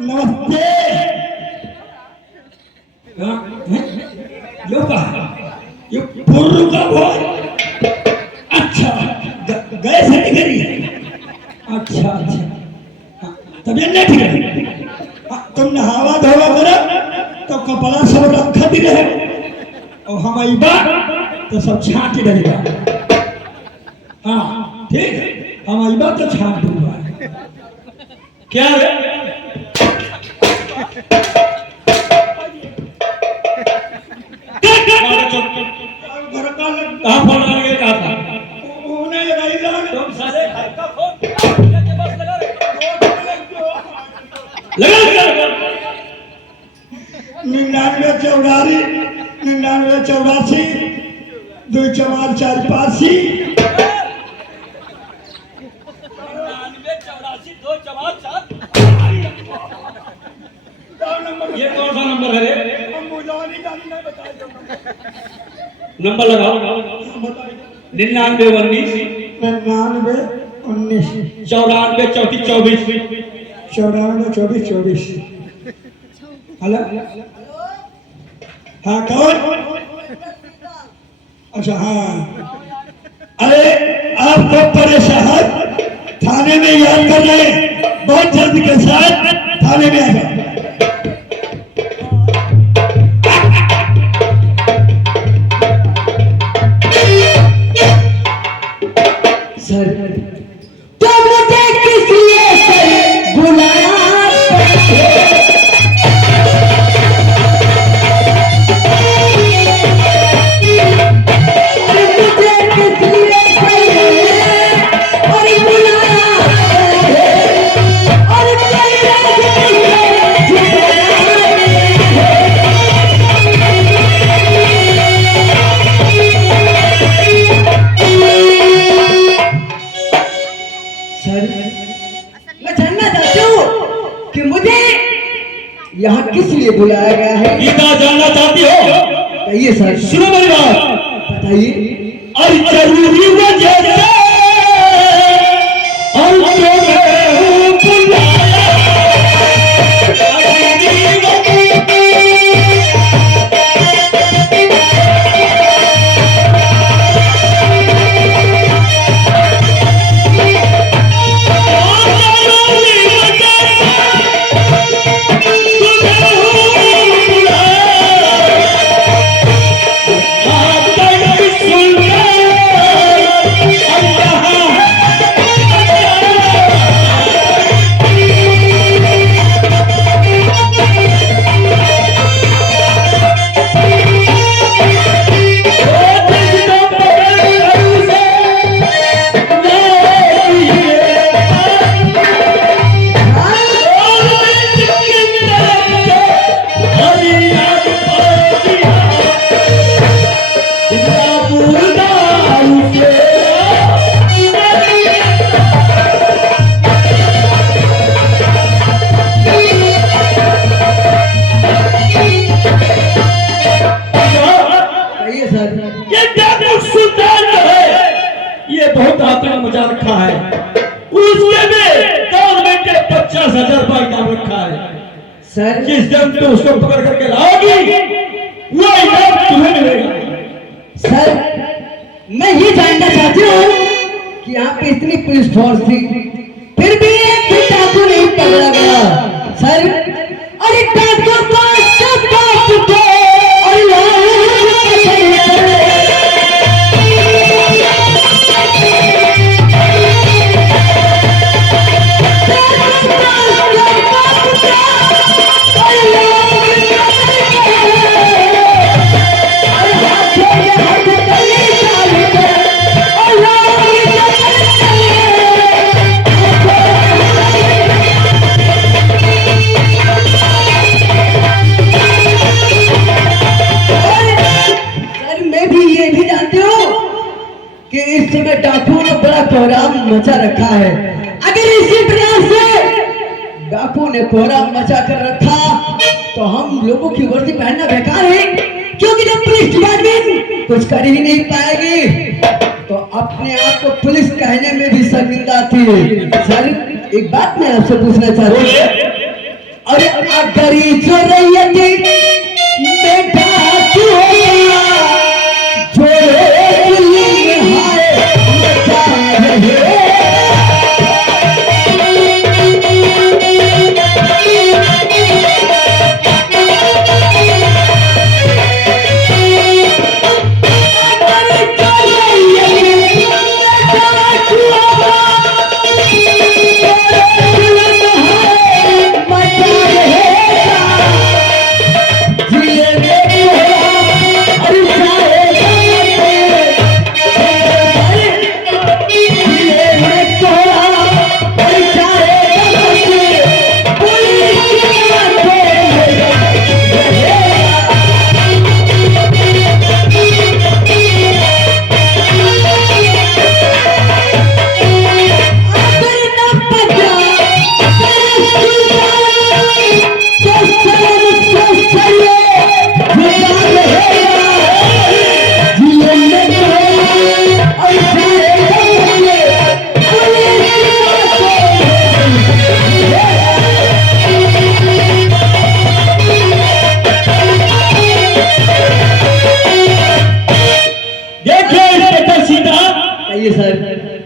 नमस्ते। यो का यो पुर्रू का बोल। अच्छा गए थे घरी। अच्छा तबियत नहीं ठीक है। तुम नहावा धोवा करो तो कपड़ा सब रखा दी रहे और हम आईबा तो सब छाट रहेगा। हाँ ठीक है, हम आईबा तो छाट दूंगा। क्या है? कहाँ फोन लगे कहा था? उन्हें लगाई था। तुम साले घर का फोन के बस लगा रहे। लगा 99 84 2 4 4 5 ये कौन सा नंबर है रे? नंबर लगाओ। 99 19 94 34 24। हेलो हाँ कौन? अच्छा हाँ, अरे आपको परेशान थाने में याद कर रहे, बहुत जल्दी के साथ थाने में आ जाओ। सर तो मुझे किस लिए सर बुलाया? यहाँ किस लिए बुलाया गया है? गीता जानना चाहती हो? कहिए सर। सुनो मेरी बात, बताइए। अरे जरूरी वजह से हम मचा रखा है, उसके में गवर्नमेंट ने 50,000 रुपए इनाम रखा है। सर जिस दिन तुम उसको पकड़ करके लाओगी वो इनाम तुम्हें मिलेगा। सर मैं ये जानना चाहती हूँ कि यहाँ पे इतनी पुलिस फोर्स थी फिर भी एक भी डाकू नहीं पकड़ा गया। सर अरे डाकू को सब काट दो और इस समय डाकुओं ने बड़ा कोहराम मचा रखा है। अगर इसी प्रकार से डाकुओं ने कोहराम मचा कर रखा तो हम लोगों की वर्दी पहनना बेकार है, क्योंकि जब पुलिस डिपार्टमेंट कुछ कर ही नहीं पाएगी तो अपने आप को पुलिस कहने में भी शर्मिंदा थी। सर एक बात मैं आपसे पूछना चाहता हूँ, अगर जो रैयत बेटा तू होगा जो जुल्म हाय मचा रहे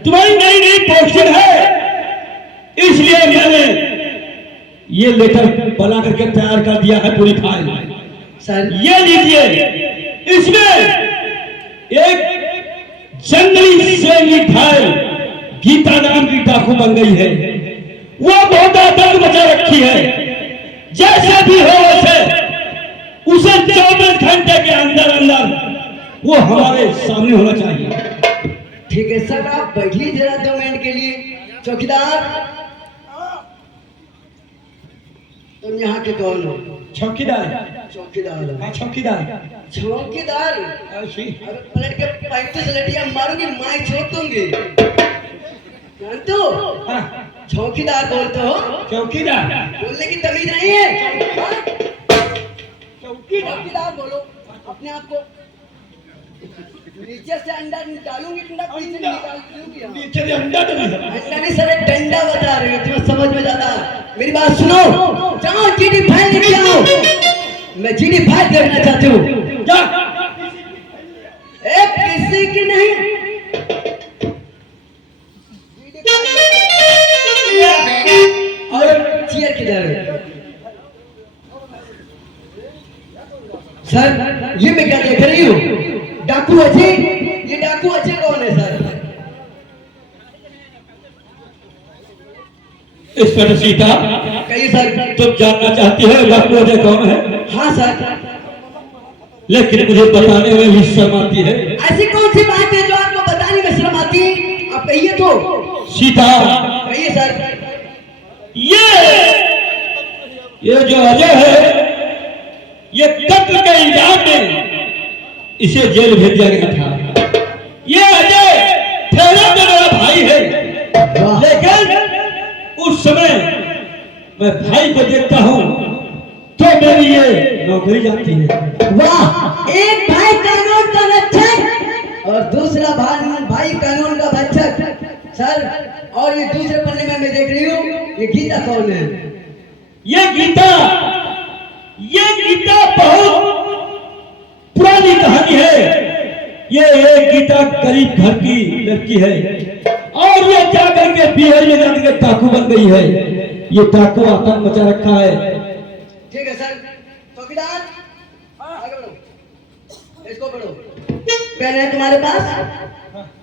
तुम्हारी नई नई पोस्टिंग है, इसलिए मैंने ये लेटर बना करके तैयार कर दिया है पूरी फाइल। सर ये लीजिए, इसमें एक जंगली शेरनी फाइल गीता नाम की डाकू बन गई है। वो बहुत आतंक मचा रखी है। जैसे भी हो वैसे उसे 24 घंटे के अंदर अंदर वो हमारे सामने होना चाहिए। ठीक है सर, आप बैठिए जरा 2 मिनट के लिए। चौकीदार, तुम यहाँ के कौन हो? चौकीदार। चौकीदार? हाँ चौकीदार। चौकीदार? अरे पलट के 35 लटिया मारूंगी, माई छोड़ दूंगी। जानते हो? हाँ। चौकीदार बोलते हो? चौकीदार बोलने की तमीज नहीं है। चौकीदार बोलो अपने आप को। नीचे से अंडा डालूंगी, डंडा पीछे निकाल दूंगी। नीचे से अंडा डालूंगी। अंडा नहीं सर, डंडा बता रहे हो, तुम्हें समझ में ज्यादा। मेरी बात सुनो, जाओ जीडी फाइल लेके आओ। मैं जीडी फाइल देखना चाहती हूँ। क्या? एक किसी की नहीं। और चेयर किधर है? सर ये मैं क्या देख रही हूँ? डाकू अजय। ये डाकू अजय कौन है सर? इंस्पेक्टर सीता, कहिए सर। तुम जानना चाहती हो डाकू अजय कौन है? हाँ सर। लेकिन मुझे बताने में भी शर्म आती है। ऐसी कौन सी बात है जो आपको बताने में शर्म आती है? आप कहिए तो। सीता, कहिए सर। ये जो अजय है, ये कत्ल के इल्जाम में इसे जेल भेज दिया गया था। ये अजय ठहरा तो मेरा भाई है, लेकिन उस समय मैं भाई को देखता हूँ तो मेरी ये नौकरी जाती है। वाह, एक भाई कानून का रक्षक और दूसरा भाई कानून का भक्षक। सर, और ये दूसरे पन्ने में मैं देख रही हूँ, ये गीता कौन है? ये गीता बहुत पुरानी कहानी है। ये एक गीता गरीब घर की लड़की है और ये जाकर के बिहार में जाकर के डाकू बन गई है। ये डाकू आतंक मचा रखा है। ठीक है सर। चौकीदार, आगे बढ़ो, इसको पढ़ो। पेन है तुम्हारे पास?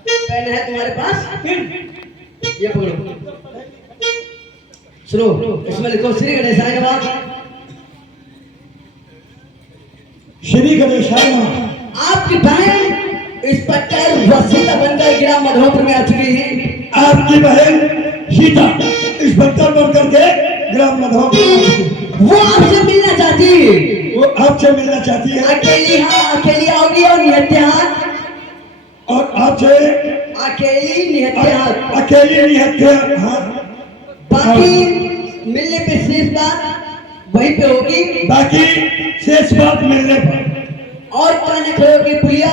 पेन है तुम्हारे पास? ये पकड़ो, सुनो, इसमें लिखो श्री गणेशाय नमः। श्री गणेशाय नमः। आपकी बहन इंस्पेक्टर वसीता बनकर ग्राम मधोपुर में आ चुकी है। आपकी बहन सीता इंस्पेक्टर बनकर के ग्राम मधोपुर में आ चुकी है। वो आपसे मिलना चाहती है। वो आपसे मिलना चाहती है। अकेली? हाँ, अकेली आओगी और निहत्याहात। और आपसे अकेली निहत्याहात। अकेली निहत्याहात। बाकी मिलने पे शेष बात वहीं पे होगी। बाकी शेष बात मिलने पर। और काने खेड़े की पुलिया,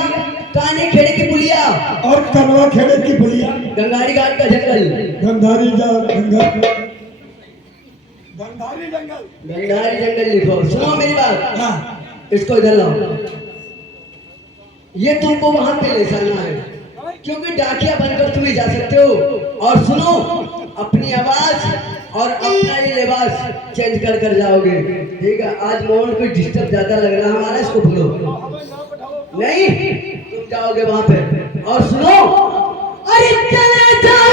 काने खेड़े की पुलिया और कनवा खेड़े की पुलिया, गंगारी घाट का जंगल, गंधारी जा गंधारी जंगल। गंधारी जंगल लिखो। सुनो मेरी बात, हाँ इसको इधर लाओ। ये तुमको वहां पे ले जाना है, क्योंकि डाकिया बनकर तुम ही जा सकते हो। और सुनो, अपनी आवाज और अपना ये लिबास चेंज कर कर जाओगे, ठीक है? आज मोहन को डिस्टर्ब ज्यादा लग रहा है हमारा, इसको भूलो नहीं, तुम जाओगे वहां पे। और सुनो, अरे चले जाओ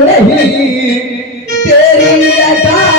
नहीं, तेरी अदा है।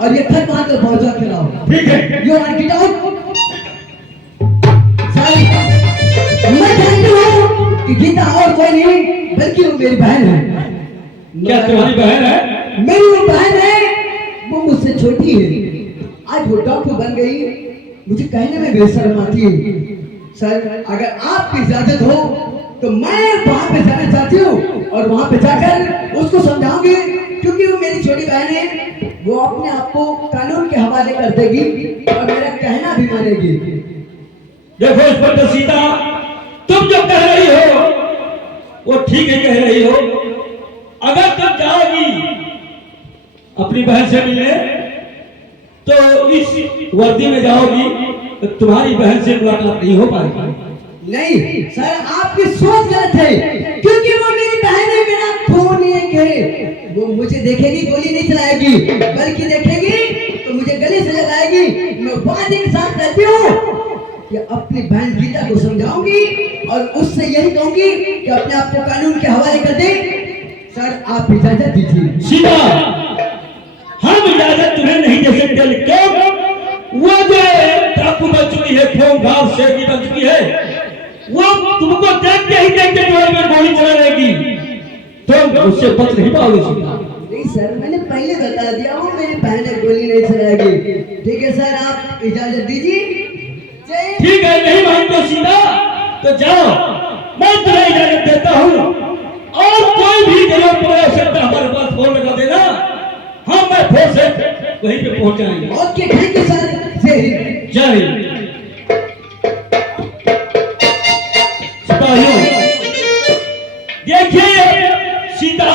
और ये खत वहां तक पहुंचा के लाओ, ठीक है। You are get out. मैं जानती हूँ कि गीता और कोई नहीं बल्कि वो मेरी बहन है। क्या तुम्हारी बहन है? मेरी वो बहन है, वो मुझसे छोटी है। आज वो डॉक्टर बन गई, मुझे कहने में बेशर्म आती है। सर, अगर आपकी इजाजत हो तो मैं वहां पे जाना चाहती हूँ और वहां पे जाकर उसको समझाऊंगी, क्योंकि वो मेरी छोटी बहन है। वो अपने आप को कानून के हवाले कर देगी और मेरा कहना भी मानेगी। देखो इंस्पेक्टर सीता, तुम जो कह रही हो वो ठीक है कह रही हो। अगर तुम जाओगी अपनी बहन से मिलने तो इस वर्दी में जाओगी तो तुम्हारी बहन से मुलाकात नहीं हो पाएगी। नहीं सर, आपकी सोच गलत है, क्योंकि वो मेरी बहन है, मेरा खून एक है। वो मुझे देखेगी गोली नहीं चलाएगी, बल्कि देखेगी तो मुझे गले से लगाएगी। मैं वादे के साथ कहती हूँ कि अपनी बहन गीता को समझाऊंगी और उससे यही कहूंगी कि अपने आप को कानून के हवाले कर दे। सर, आप इजाजत दीजिए। सीता, हम इजाजत तुम्हें नहीं दे सकते। क्यों? वो जो डाकू बन चुकी है, फोंगार शेरनी बन चुकी है, वो तुमको देखते ही देखते तुम्हारे में गोली चला देगी। तुम उससे बच नहीं पाओगे सीता। नहीं सर, मैंने पहले बता दिया हूँ, मेरी बहन गोली नहीं चलाएगी। ठीक है सर, आप इजाजत दीजिए। ठीक है, नहीं मानते सीता तो जाओ, मैं तुम्हें इजाजत देता हूँ। और कोई भी जरूरत पड़े सकता हमारे पास फोन लगा देना, हम मैं फोन से वहीं पे पहुंच जाएंगे। Okay, thank you sir. जय हिंद। जय हिंद। सिपाहियों, देखिए सीता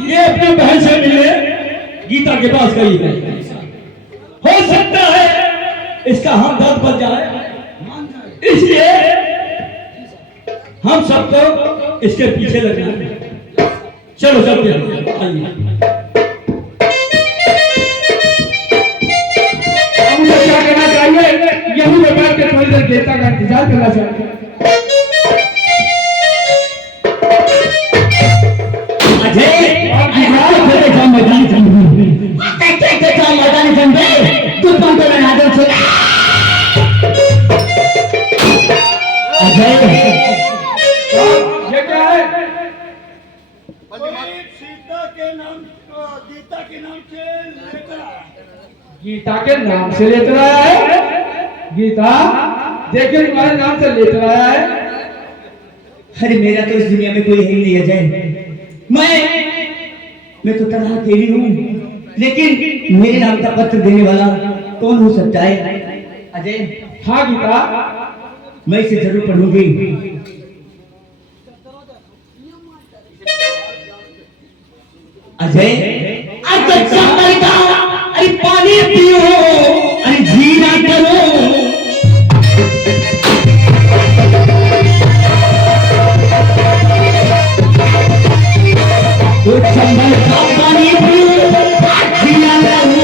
ये अपनी बहन से मिलने गीता के पास गई है। हो सकता है इसका हमदर्द बन जाए, इसलिए हम सबको इसके पीछे लगना है। चलो चलते हैं, आइए। मुझे क्या करना चाहिए? यही व्यापार के थोड़ी देर गीता का इंतजार करना चाहिए। ये क्या है? सीता के नाम, गीता के नाम से लेकर आया। गीता के नाम से लेकर आया है? गीता, देखिए तुम्हारे नाम से लेकर आया है। अरे मेरा तो इस दुनिया में कोई है ही नहीं अजय। मैं तो तनहा अकेली हूँ, लेकिन मेरे नाम का पत्र देने वाला कौन हो सकता है? अजय। हाँ गीता, मैं इसे जरूर पढ़ूंगी। अजय, अरे पानी पियो, अरे जीना करो। तो संभल का पानी पियो, जीना करो।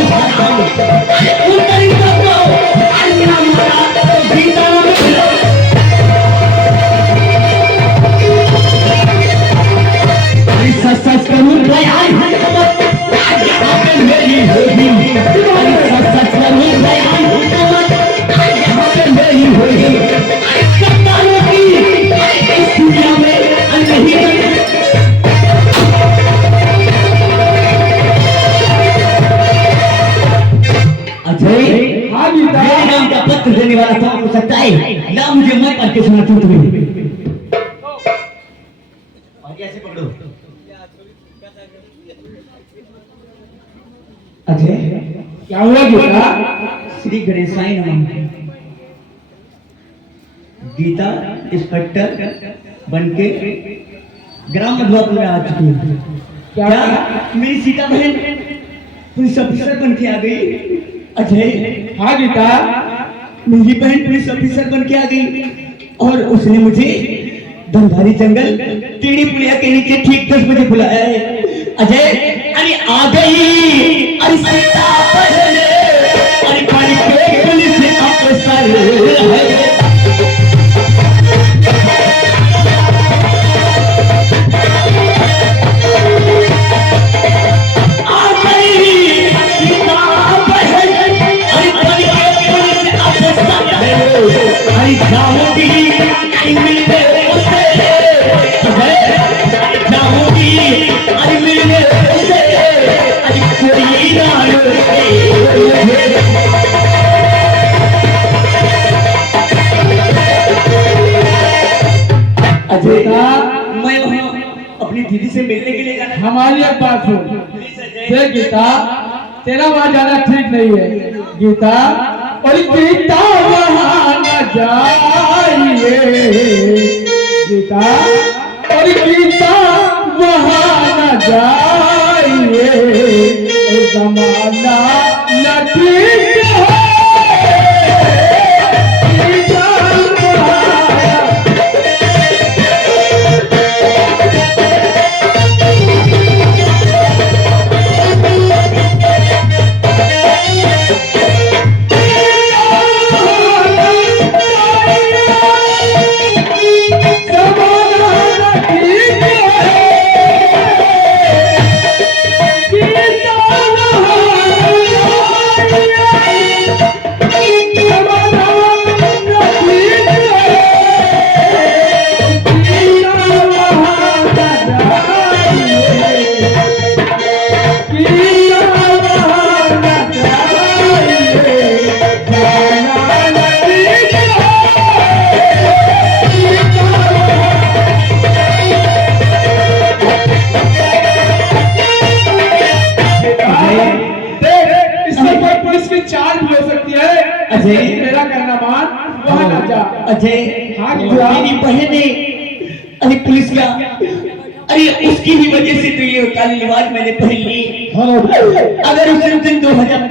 ऊपर ही करो, अल्लाह मारा तो जीता करो। सच सच करूँ तो यार गीता। मेरे नाम का पत्र देने वाला कौन हो सकता है? नाम मुझे मैं पढ़ के सुनाती हूँ तुम्हें। और कैसे पकड़ो? अजय, क्या हुआ गीता? श्री गणेशाय नमः। गीता इंस्पेक्टर बनके ग्राम मधुआपुर में आ चुकी है। क्या? मेरी सीता बहन पुलिस ऑफिसर बन के आ गई। अजय, हाँ गीता। मेरी बहन पुलिस ऑफिसर बन के आ गई और उसने मुझे धनधारी जंगल टेढ़ी पुलिया के नीचे ठीक 10 बजे बुलाया है। अजय, अरे आ गई, अरे सीता बहन, अरे बन के पुलिस ऑफिसर है। मैं वहाँ अपनी दीदी से मिलने के लिए जाना। हमारी एक बात सुन। देख गीता, तेरा वहां जाना ठीक नहीं है गीता। और गीता वहां न जाइए गीता, और गीता वहां न जाइए, जमाना न ठीक है। गीता मेरा कहना मान, वहां ना जा। अजय, हाँ मेरी बहन है, अरे पुलिस का, अरे उसकी ही वजह से तो ये काली लिबास मैंने पहन ली। अगर उस दिन 2000।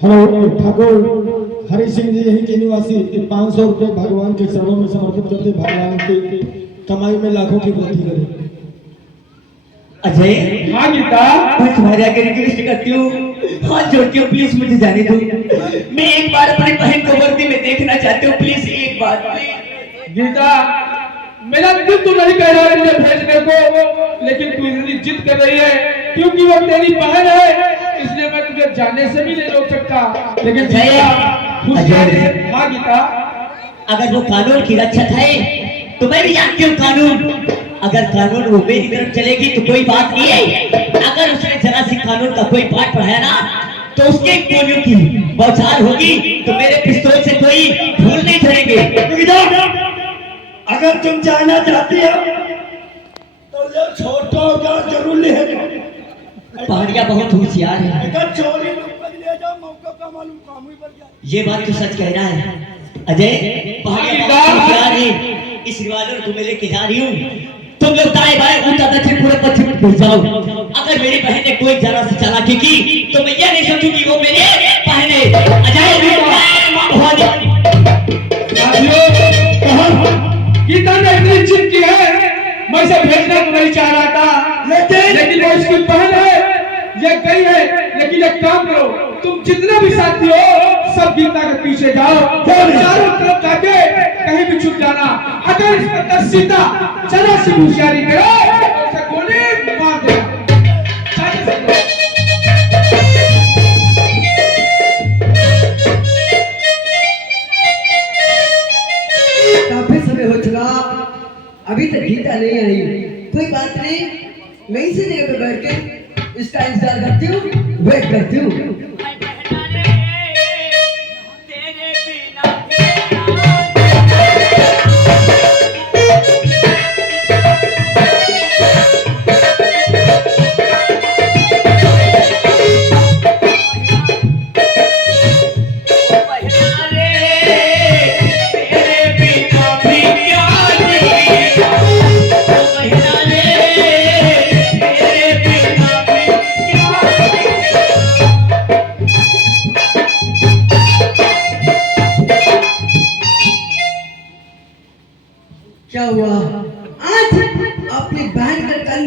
हेलो ठाकुर हरि सिंह जी यहीं के निवासी 500 रुपए भगवान के चरणों में समर्पित करते भगवान की कमाई में लाखों की वृद्धि करे। अजय, हाँ गीता। मैं तुम्हारे आगे रिक्वेस्ट करती हूँ, हाथ जोड़ती हूँ, प्लीज मुझे जाने दो। मैं एक बार अपनी बहन को वर्दी में देखना चाहती हूँ, प्लीज एक बार। गीता, मेरा दिल तो नहीं कह रहा है मुझे भेजने को, लेकिन तू इतनी जिद कर रही है क्योंकि वो तेरी बहन है, इसलिए मैं तुझे जाने से भी नहीं रोक सकता। लेकिन हाँ गीता, अगर वो कानून की रक्षक है तो मैं भी जानती हूँ कानून। अगर कानून वो मेरी तरफ चलेगी तो कोई बात नहीं है, अगर उसने जरा सी कानून का कोई पाठ पढ़ाया ना तो उसके गोलियों की बौछार होगी तो मेरे पिस्तौल से कोई भूल नहीं करेंगे। अगर तुम जाना चाहती हो तो ये छोटा होगा जरूर ले जाओ। पहाड़िया बहुत होशियार है। अगर चोरी ले जाओ मौका का मालूम काम ही पड़ जाए। ये बात तो सच कह रहा है अजय, पहाड़िया बहुत होशियार है। इस रिवाल्वर को मैं लेके जा रही हूँ, तुम लोग दाएं बाएं उल्टा दक्षिण पूर्व पश्चिम घुस जाओ। अगर मेरी बहन ने कोई जरा सी चालाकी की तो मैं ये नहीं समझूंगी वो मेरी बहन है। अजय गीता ने इतनी जिद की है, मैं इसे भेजना तो नहीं चाह रहा था, लेकिन वो इसकी बहन है, ये गई है। लेकिन एक काम करो, तुम जितने भी साथी हो सब गीता के पीछे जाओ, चारों तरफ जाके कहीं भी छुप जाना। अगर इस पर सीता जरा सी होशियारी करे तो उसे गोली मार देना। काफी समय हो चुका, अभी तक गीता नहीं आई। कोई बात नहीं, मैं इसी जगह पे बैठ के इसका इंतजार करती हूँ, वेट करती हूँ।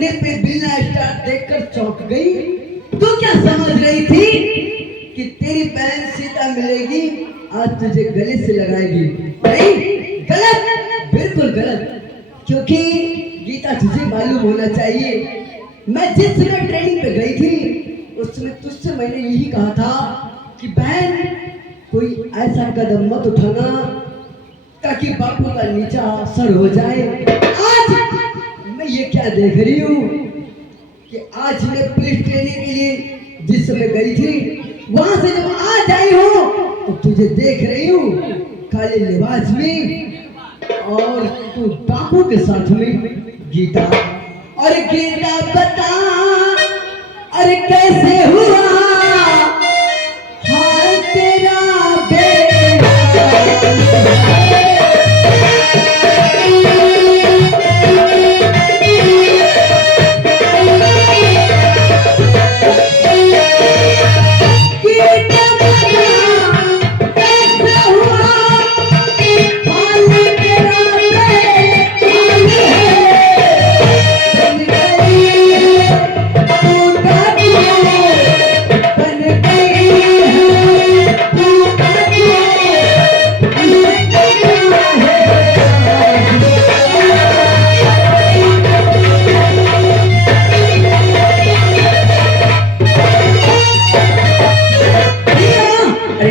मंदिर पे बिना स्टार देखकर चौंक गई। तू क्या समझ रही थी कि तेरी बहन सीता मिलेगी आज तुझे गले से लगाएगी? नहीं, गलत, बिल्कुल गलत। क्योंकि गीता तुझे मालूम होना चाहिए, मैं जिस समय ट्रेनिंग पे गई थी उस समय तुझसे मैंने यही कहा था कि बहन कोई ऐसा कदम मत उठाना ताकि बापू का नीचा सर हो जाए। आज मैं ये क्या देख रही हूँ कि आज मैं पुलिस ट्रेनिंग के लिए जिस समय गई थी वहां से जब आज आई हूँ तो तुझे देख रही हूँ काले लिबास में और तू बापू के साथ में। गीता, और गीता बता अरे कैसे हुआ हाल तेरा बेटा?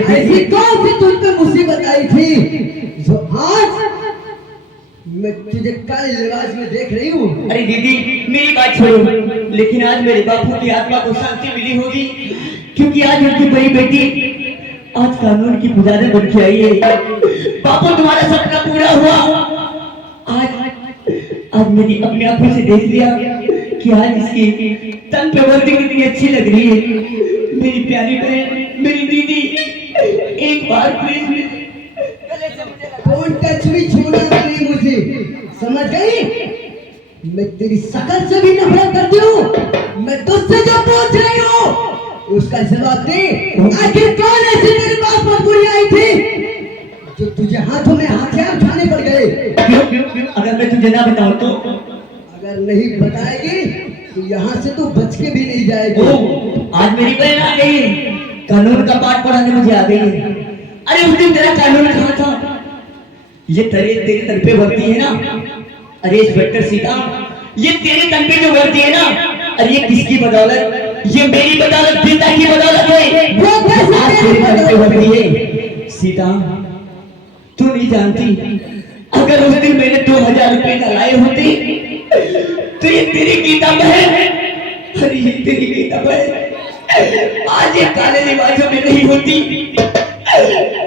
ऐसी कौन सी तुम पे मुसीबत आई थी जो आज मैं तुझे काले लिबास में देख रही हूँ? अरे दीदी मेरी बात छोड़ो, लेकिन आज मेरे बापू की आत्मा को शांति मिली होगी, क्योंकि आज उनकी बड़ी बेटी आज कानून की पुजारी बन के आई है। बापू तुम्हारा सपना पूरा हुआ। आज मेरी अपनी आंखों से देख लिया कि आज इसकी तन पे वर्दी कितनी अच्छी लग रही है। मेरी प्यारी बहन, मेरी दीदी, एक बार प्लीज डोंट टच मी, छूना नहीं मुझे, समझ गई? मैं तेरी शकल से भी नफरत करती हूँ। मैं तुझसे जो पूछ रही हूँ उसका जवाब दे। आखिर कौन ऐसी तेरे पास मजबूरी आई थी जो तुझे हाथों में हथियार उठाने पड़ गए? क्यों? अगर मैं तुझे ना बताऊं तो? अगर नहीं बताएगी तो यहाँ से तो बच के भी नहीं जाएगी। आज मेरी बहन आ गई, कानून का पाठ पढ़ाने मुझे आ गई। अरे उस दिन तेरा कानून कहाँ था? ये तेरे तन पे वर्दी है ना? अरे इंस्पेक्टर सीता, ये तेरे तन पे जो वर्दी है ना, अरे ये किसकी बदौलत? ये मेरी बदौलत, पिता की बदौलत है। वो कैसे आज तेरे तन पे वर्दी है। सीता, तू नहीं जानती, अगर उस दिन मैंने 2000 रुपए न लाए होते तो ये तेरी गीता बहन, अरे ये तेरी गीता बहन आज ये काले लिबासों में नहीं होती।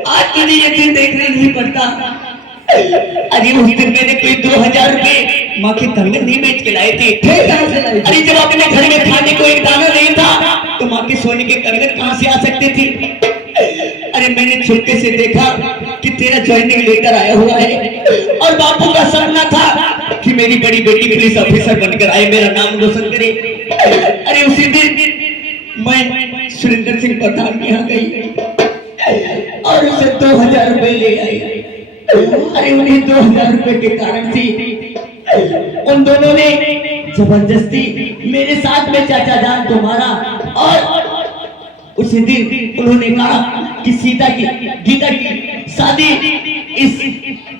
आज तुझे ये दिन देखने नहीं पड़ता। अरे उस दिन मैंने कोई 2000 रुपए माँ के कंगन नहीं बेच के लाए थे। अरे जब अपने घर में खाने को एक दाना नहीं था तो माँ के सोने के कंगन कहाँ से आ सकते थे? अरे मैंने छुपके से देखा कि तेरा ज्वाइनिंग लेटर आया हुआ है और बापू का सपना था कि मेरी बड़ी बेटी पुलिस ऑफिसर बनकर आए, मेरा नाम रोशन करे। अरे उसी दिन मैं सुरेंद्र सिंह प्रधान के यहाँ गई और उसे 2000 रुपए ले आई। अरे उन्हीं 2000 रुपए के कारण थी उन दोनों ने जबरदस्ती मेरे साथ में चाचा जान को मारा और उसी दिन उन्होंने कहा कि सीता की गीता की शादी इस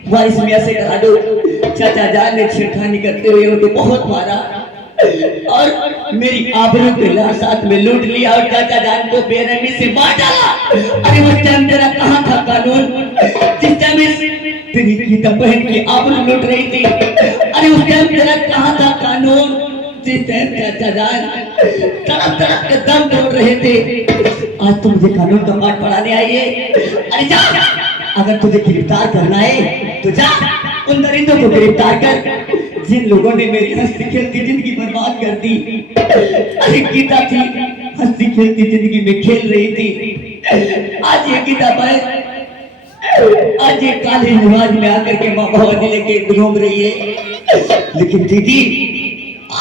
वारिस मियां से करा दो। चाचा जान ने छेड़खानी करते हुए उनको बहुत मारा और मेरी आबरू के साथ में लूट लिया और चाचा जान को बेरहमी से मार डाला। अरे उस टाइम तेरा कहाँ था कानून? जिस टाइम तेरी गीता बहन की आबरू लूट रही थी, अरे उस टाइम तेरा कहाँ था कानून? जिस टाइम चाचा जान तड़प तड़प के दम तोड़ रहे थे। आज तो मुझे कानून का पाठ पढ़ाने आई है। अरे जा, अगर तुझे गिरफ्तार करना है तो जा, उन दरिंदों को गिरफ्तार कर जिन लोगों ने मेरी हंसती खेलती जिंदगी बर्बाद कर दी। अरे गीता थी हंसती खेलती जिंदगी में खेल रही थी, आज ये गीता बहन आज ये काले लिबास में आकर के माँ भवानी लेके घूम रही है। लेकिन दीदी,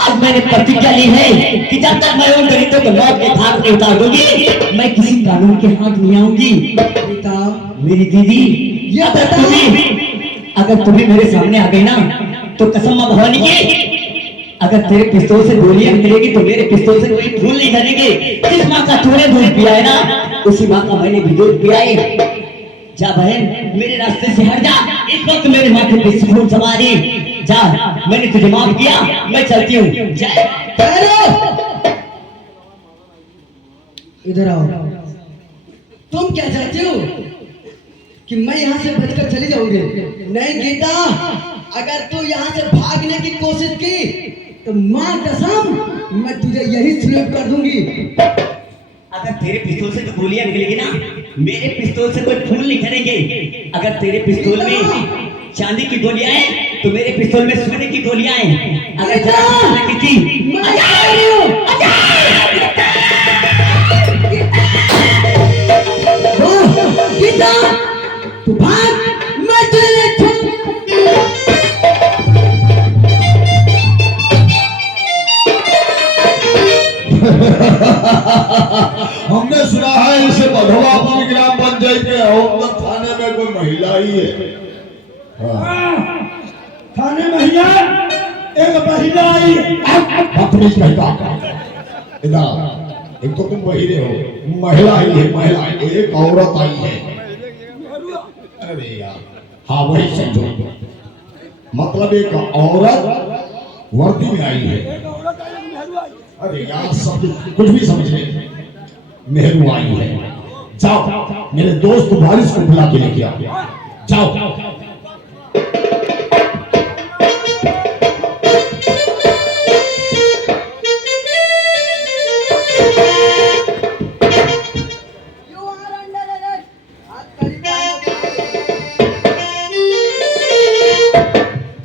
आज मैंने प्रतिज्ञा ली है कि जब तक मैं उन दरिंदों को लौट के घाट में उतार दूंगी, मैं किसी कानून के हाथ नहीं आऊंगी। मेरी दीदी, अगर तुम्हें मेरे सामने आ गई ना तो कसम माँ भवानी की अगर तेरे पिस्तौल से गोलियां निकलेगी तो मेरे पिस्तौल से कोई फूल नहीं धरेंगे। जिस माँ का तूने दूध पिया है ना, उसी माँ का मैंने भी दूध पिया है। जा बहन, मेरे रास्ते से हट जा। इस वक्त मेरे माथे पे सिंदूर सवारी। जा, मैंने तुझे माफ किया, मैं चलती हूँ। इधर आओ। तुम क्या चाहते हो कि मैं यहाँ से बचकर चली जाऊंगी? नहीं गीता, अगर तू यहाँ से भागने की कोशिश की तो माँ कसम मैं तुझे यही स्लेव कर दूंगी। अगर तेरे पिस्तौल से तो गोलियां निकलेगी ना, मेरे पिस्तौल से कोई फूल नहीं धरेंगे। अगर तेरे पिस्तौल में चांदी की गोलियां हैं तो मेरे पिस्तौल में सोने की गोलियां हैं। अगर जरा किसी गीता, तू भाग, मैं तुझे हमने सुना है इसे बधवापुर ग्राम पंचायत के औरत थाने में कोई महिला ही है। थाने महिला एक महिला आई बदतमीज कहता इधर, एक तो तुम महिला हो, महिला ही है, महिला एक औरत आई है। अरे यार, हाँ वही समझो, मतलब एक औरत वर्दी में आई है। अरे यार सब कुछ भी समझ रहे। मेहरू आई है। जाओ मेरे दोस्त बारिश को बुला के लेके आओ। जाओ।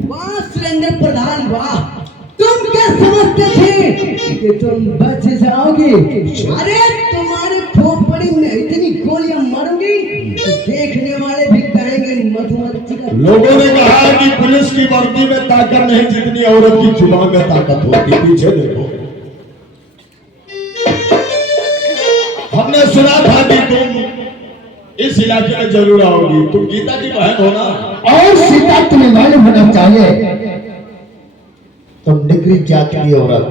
वाह सुरेंद्र प्रधान, वाह, तुम क्या समझते थे कि तुम बच जाओगे? अरे तुम्हारे खोपड़ी में इतनी गोलियां मारूंगी कि देखने वाले भी कहेंगे मधुमक्खी का। लोगों ने कहा कि पुलिस की वर्दी में ताकत नहीं जितनी औरत की जुबान में ताकत होती। पीछे देखो, हमने सुना था कि तुम इस इलाके में जरूर आओगी। तुम गीता की बहन हो ना? और सीता तुम्हें मालूम होना चाहिए, तुम निगरी जाति की औरत।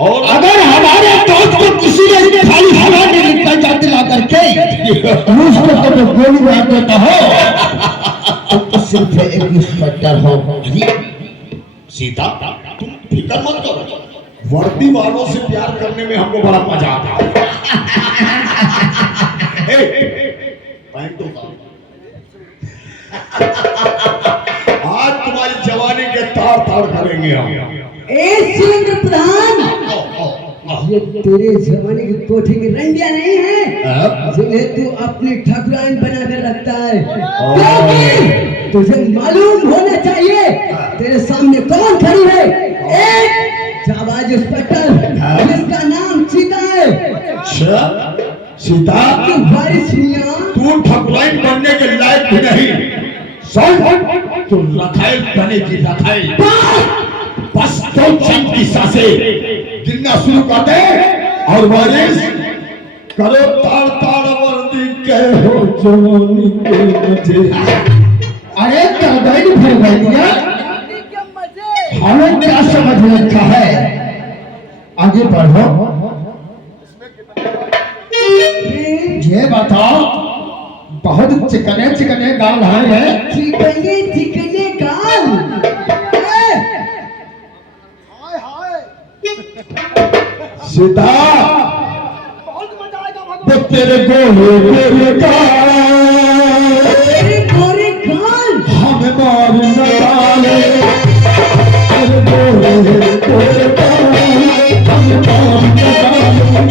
और अगर हमारे दोस्त को किसी ने खाली हवा में निकल जाते ला करके उसको तो गोली मार देता हो, तुम तो सिर्फ एक इंस्पेक्टर हो। सीता, तुम फिक्र मत करो, वर्दी वालों से प्यार करने में हमको बड़ा मजा आता है। आज तुम्हारी जवानी के तार तार करेंगे हम। सुरेंद्र प्रधान, ये तेरे जमाने की कोठी की रंडिया नहीं है जिन्हें तू अपनी ठकुराइन बनाकर रखता है। क्योंकि तुझे मालूम होना चाहिए तेरे सामने कौन खड़ी है। एक जाबाज इंस्पेक्टर जिसका नाम सीता है। सीता, बारिश मियां, तू ठकुराइन बनने के लायक भी नहीं। तू रखाइल बनेगी, रखाइल। बस दो चंद की सांसें गिनना शुरू कर दे और बारिश करो ताड़ ताड़ वर्दी के हो जवानी के मजे। अरे कर्दैन फिर भैया, हमें क्या समझ रखा है? आगे बढ़ो। ये बताओ, बहुत चिकने चिकने गाल है। चिकने चिकने गाल। सीता, वो तेरे गोरे गाल हमें मार न डाले। तेरे गोरे गाल हमें मार न डाले।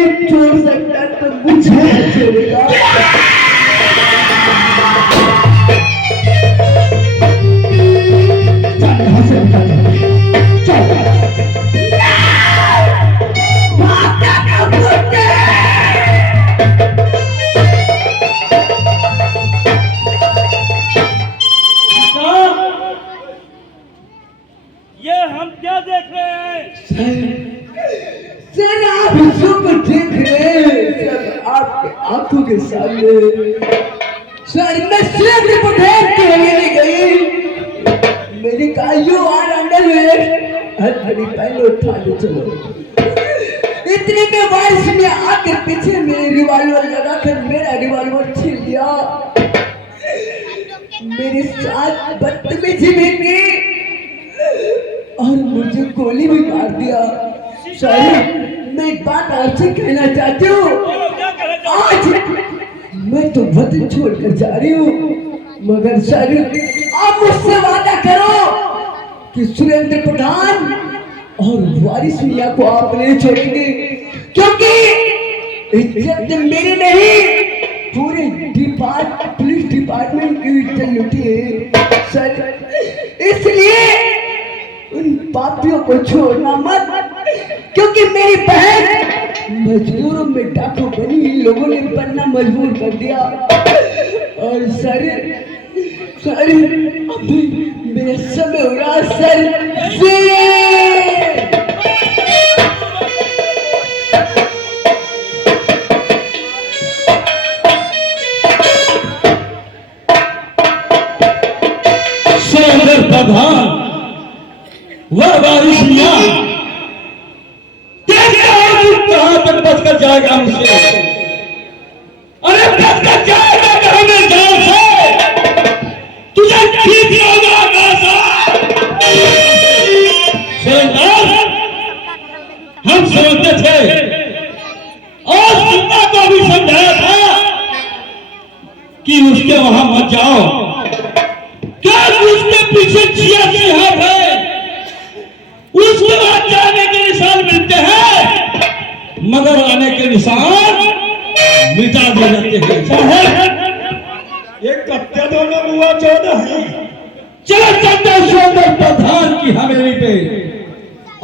नहीं छोड़ सकता तो मुझे छोड़ेगा। चल यहाँ से निकल चल। भागता का कुत्ते। ये हम क्या देख रहे हैं? सर आप जो कुछ देख रहे हैं सर आपके आंखों के सामने। सर मैं सिर्फ रिपोर्ट के लिए गई। मेरी काइयो और अंडरवेयर हथकड़ी पहले उठा ले चलो। इतने में बारिश में आकर पीछे मेरे रिवॉल्वर लगाकर मेरा रिवॉल्वर छीन लिया। मेरे साथ बदतमीजी भी की और मुझे गोली भी मार दिया। सर मैं एक बात आपसे कहना चाहती हूँ। आज मैं तो वतन छोड़कर जा रही हूँ मगर सर आप मुझसे वादा करो कि सुरेंद्र प्रधान और वारिस मियां को आप नहीं छोड़ेंगे क्योंकि इज्जत मेरी नहीं पूरे पुलिस डिपार्टमेंट की इज्जत लुटी है सर। इसलिए उन पापियों को छोड़ना मत क्योंकि मेरी बहन मजदूरों में डाकू बनी। इन लोगों ने बनना मजबूर कर दिया और सर अभी मेरा समय हो रहा सर। सुरेंद्र प्रधान वह वारिस मियां कहां तक बचकर जाएगा मुझसे? अरे बचकर जाएगा कहां में जान से? तुझे ठीक होगा हम समझते थे और सीता को भी समझाया था कि उसके वहां मत जाओ। क्या उसके पीछे जिया हाथ है? उसके बाद जाने के निशान मिलते हैं मगर आने के निशान मिटा दिए जाते हैं। ये कत्ते दोनों बुआ 14 है। चलो चलते सुरेंद्र प्रधान की हवेली पे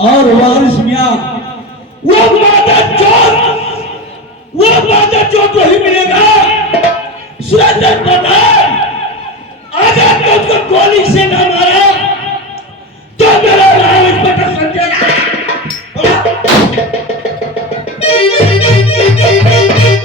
और वारिस मियां वो मादा चौक वही मिलेगा। सुरेंद्र प्रधान